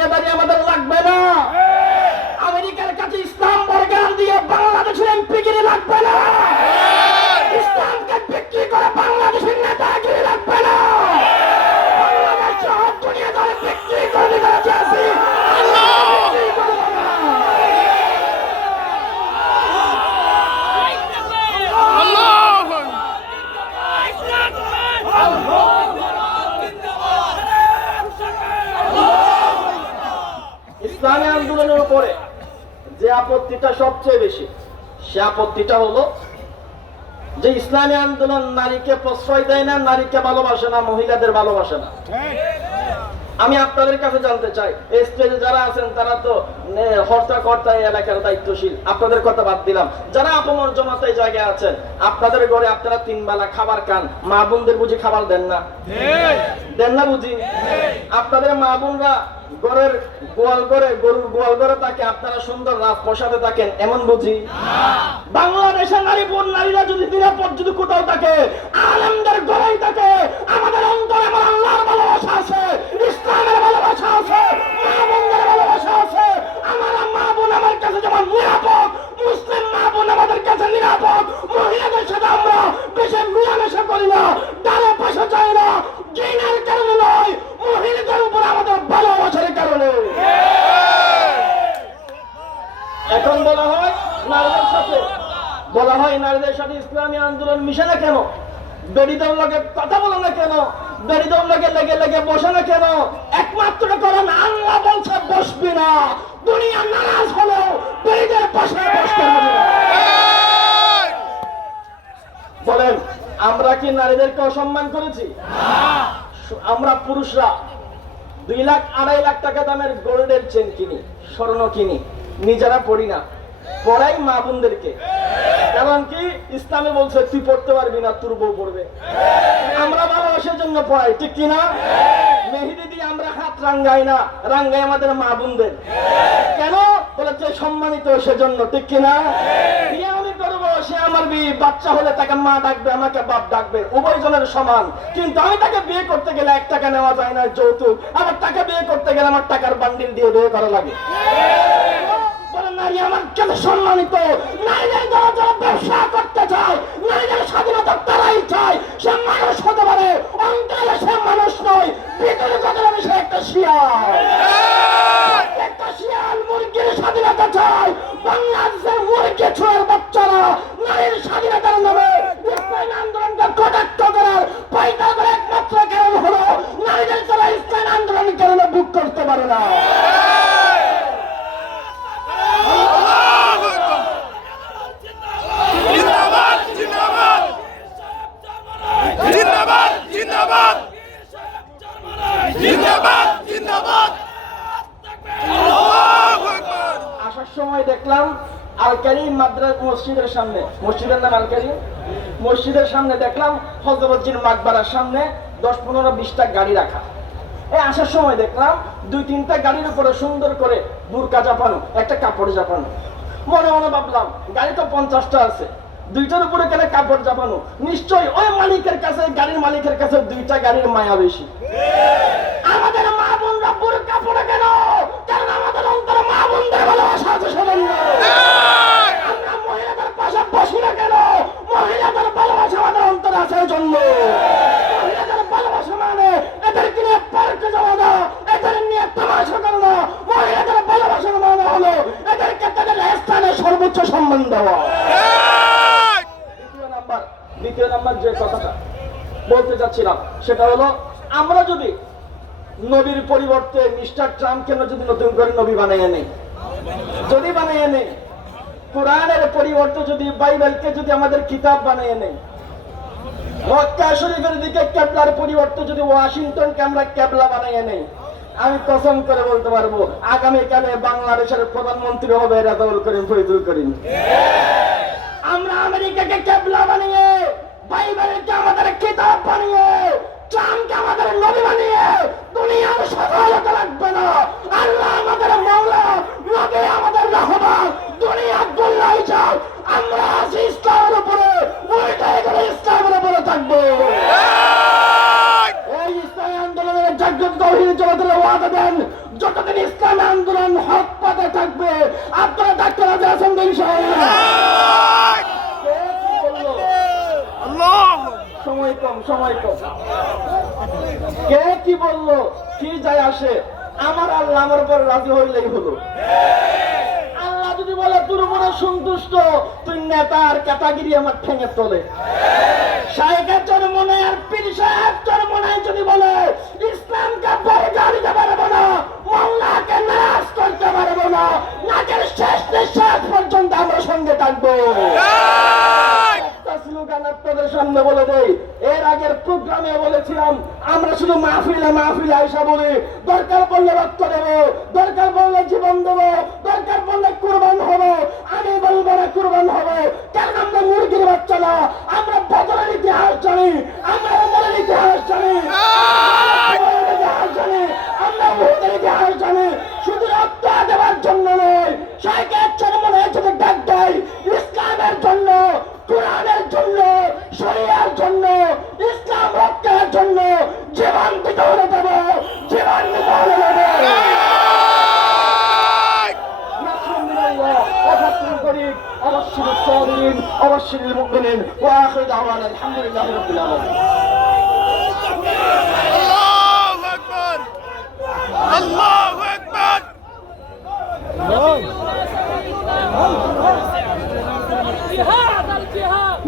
দুনিয়াদারি আমাদের লাগবে না। আমেরিকার কাছে ইসলাম বর্গান দিয়ে বাংলাদেশের এমপিগিরি লাগবে না। ইসলামকে বিক্রি করে বাংলাদেশের নেতাগিরি লাগবে না। বাংলাদেশের হক দুনিয়াদারি বিক্রি করে দিতে চাইছি। ইসলামী আন্দোলনের উপরে যে আপত্তিটা সবচেয়ে বেশি, সে আপত্তিটা হলো যে ইসলামী আন্দোলন নারীকে প্রশ্রয় দেয় না, নারীকে ভালোবাসে না, মহিলাদের ভালোবাসে না। আমি আপনাদের কাছে জানতে চাই, এই স্টেজে যারা আছেন তারা তো হর্তা এই এলাকার দায়িত্বশীল, আপনাদের কথা বাদ দিলাম। যারা আপমর জমাতে জায়গায় আছেন, আপনাদের ঘরে আপনারা 3 বেলা খাবার খান, মা বোনদের বুঝি খাবার দেন না? দেন না বুঝি? আপনাদের মা বোনরা ঘরের গোয়াল ঘরে, গরুর গোয়াল ঘরে থাকে, আপনারা সুন্দর রাজপ্রাসাদে থাকেন, এমন বুঝি? বাংলাদেশের নারী বোন নারীরা যদি নিরাপদ যদি কোথাও থাকে, আলেমদের ঘরেই থাকে, আমাদের অন্তরে আমার আল্লাহর ভালোবাসা আছে, ইসলামের ভালোবাসা আছে, মা বোনদের ভালোবাসা আছে। আমার মা বোন আমার কাছে যেমন নিরাপদ, মুসলিম মা বোন আমাদের কাছে নিরাপদ। মহিলাদের সাথে আমরা বেশি মিলামেশা করি না, ডালে পাশে চাই না, ঘৃণার কারণে নয়, মহিলাদের উপর আমাদের ভালোবাসার কারণে। এখন বলা হয় নারীদের সাথে ইসলামী আন্দোলন মিশে না কেন? বেড়িদম লাগে কথা বলে না কেন? বেড়িদম লাগে লেগে লেগে বসে না কেন? একমাত্র কারণ আল্লাহ বলছে বসবি না। দুনিয়া নারাজ হলেও বেড়িদের পাশে বসতে হবে না। বলেন, আমরা কি নারীদেরকে অসম্মান করেছি? আমরা পুরুষরা 2 লাখ 2.5 লাখ টাকা দামের গোল্ডের চেন কিনি, স্বর্ণ কিনি, নিজেরা পড়ি না, পড়াই মা বোনদেরকে। কারণ কি? ইসলামে বলছে তুই পড়তে পারবি না, তোর বউ পড়বে। আমরা ভালোবাসার জন্য পড়াই, ঠিক কিনা? মেহেদি দিয়ে আমরা হাত রাঙ্গাই না, রাঙ্গাই আমাদের মা বোনদের। কেন? বলেছে সম্মানিত সেজন্য, ঠিক কিনা? বিয়ে আমি করবো, সে আমার বিয়ে, বাচ্চা হলে তাকে মা ডাকবে, আমাকে বাপ ডাকবে, উভয় জনের সমান। কিন্তু আমি তাকে বিয়ে করতে গেলে 1 টাকা নেওয়া যায় না যৌতুক, আবার তাকে বিয়ে করতে গেলে আমার টাকার বান্ডিল দিয়ে বিয়ে করা লাগে। নারী আমার কাছে সম্মানিত। নারীদের দ্বারা যারা ব্যবসা করতে চায়, নারীদের স্বাধীনতা তারাই চায়। সে মানুষ হতে পারে, অন্তরে সে মানুষ নয়, ভিতরে কথা সে একটা শিয়াল। একটা শিয়াল মুরগির স্বাধীনতা চায়। বাংলাদেশের মুরগি ছোঁয়ার বাচ্চারা নারীর স্বাধীনতার নামে ইসলামী আন্দোলনকে কটাক্ষ করার পাইতা করে একমাত্র কারণ হলো নারীদের তারা ইসলামী আন্দোলনের কারণে বুক করতে পারে না। আসার সময় দেখলাম আল কারীম মাদ্রাসা মসজিদের সামনে, মসজিদের নাম আল কারীম, মসজিদের সামনে দেখলাম হযরতজির মাকবারার সামনে 10-15-20টা গাড়ি রাখা। এই আসার সময় দেখলাম 2-3টা গাড়ির উপরে সুন্দর করে বুরকা চাপানো, একটা কাপড় চাপানো। মনে মনে ভাবলাম গাড়ি তো 50টা আছে, 2টার উপরে কেন কাপড় চাপানো? নিশ্চয়ই ওই মালিকের কাছে, গাড়ির মালিকের কাছে 2টা গাড়ির মায়া বেশি। আমাদের মা বোনরা বুরকা পরে কেন? কারণ আমাদের অন্তরে মা বোনদের ভালোবাসা আছে সেজন্য। আমরা মহিলাদের পাশে বসি না কেন? মহিলাদের ভালোবাসা আমাদের অন্তরে আছে এজন্য। মহিলাদের ভালোবাসা মানে এদেরকে নিয়ে পার্কে যাওয়া না, এদের নিয়ে তামাশা করা না। মহিলাদের ভালোবাসার মানে হলো এদেরকে তাদের স্থানে সর্বোচ্চ সম্মান দেওয়া। দ্বিতীয় নাম্বার যে কথাটা বলতে চাচ্ছিলাম সেটা হলো, আমরা যদি নবীর পরিবর্তে মিস্টার ট্রাম্পকে যদি নতুন করে নবী বানিয়ে নেই, যদি বানিয়ে নেই, কোরআনের পরিবর্তে যদি বাইবেলকে যদি আমাদের কিতাব বানিয়ে নেই, মক্কা শরীফের দিকে কেবলার পরিবর্তে যদি ওয়াশিংটনকে আমরা কেবলা বানিয়ে নেই, আমি কসম করে বলতে পারবো আগামীকালে বাংলাদেশের প্রধানমন্ত্রী হবে রেজাউল করিম ফরিদুল করিম। আমরা আমেরিকাকে কেবলা বানিয়ে, বাইবেলকে আমাদের কিতাব বানিয়ে, ট্রাম্পকে আমাদের নবী বানিয়ে দুনিয়ার সফলতা লাগবে না। আল্লাহ আমাদের মাওলা, নবী আমাদের রাহবার, দুনিয়া গোল্লাই যাও, আমরা আছি ইসলামের উপরে, উল্টে গেলে ইসলামের উপরে থাকবো। এই ইসলামী আন্দোলনের জাগ্রত তৌহিদ জমাতের ওয়াদা দেন, যতদিন ইসলাম আন্দোলন হক পথে থাকবে আপনারা ডাক্তার রাজা আছেন তো ইনশাআল্লাহ। কে কি বললো? সময় কম, সময় কম। কে কি বললো কি যায় আসে, আমার আল্লাহ আমার উপর রাজি হইলেই হলো। আল্লাহ যদি বলে তোর উপরে সন্তুষ্ট, তুই নেতার ক্যাটাগরি আমার ঠেঙে তোলে। শায়েখের চরমনায় আর পীর সাহেব চরমনায় যদি বলে ইসলামকে বর্গা দিতে পারবো না, মোল্লাকে নারাজ করতে পারবো না, নাকের শেষ নিঃশ্বাস পর্যন্ত আমরা সঙ্গে থাকবো। স্লোগান আপনাদের সামনে বলে দেই, এর আগের প্রোগ্রামে বলেছিলাম আমরা শুধু মাহফিলে আইসা বলি দরকার পড়লে রক্ত দেবো, দরকার পড়লে জীবন দেবো, দরকার পড়লে কুরবান হবো। আমি বলবো না কুরবান হবো, কারণ আমরা মুরগির বাচ্চা না, আমরা বদলের ইতিহাস জানি, আমরা ওমরের ইতিহাস জানি, আমরা উহুদের ইতিহাস জানি। শুধু রক্ত দেওয়ার জন্য নয়, শায়েখের চরমনায় যদি ডাক দেয় ইসলামের জন্য, কোরআনের জন্য, শরিয়ার জন্য, ইসলাম রক্ষার জন্য জীবন দিতে হলে দেব, জীবন দিতে হলে দেব। অবশ্যই মুমিনিন ওয়া আখিরু দাওয়ানা আলহামদুলিল্লাহি রাব্বিল আলামিন। আল্লাহু আকবার, আল্লাহু আকবার।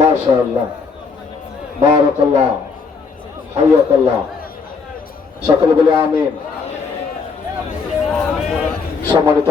মাশাআল্লাহ, বারাকাল্লাহ, হাইয়াকাল্লাহ। সকলে বলে আমিন। সম্মানিত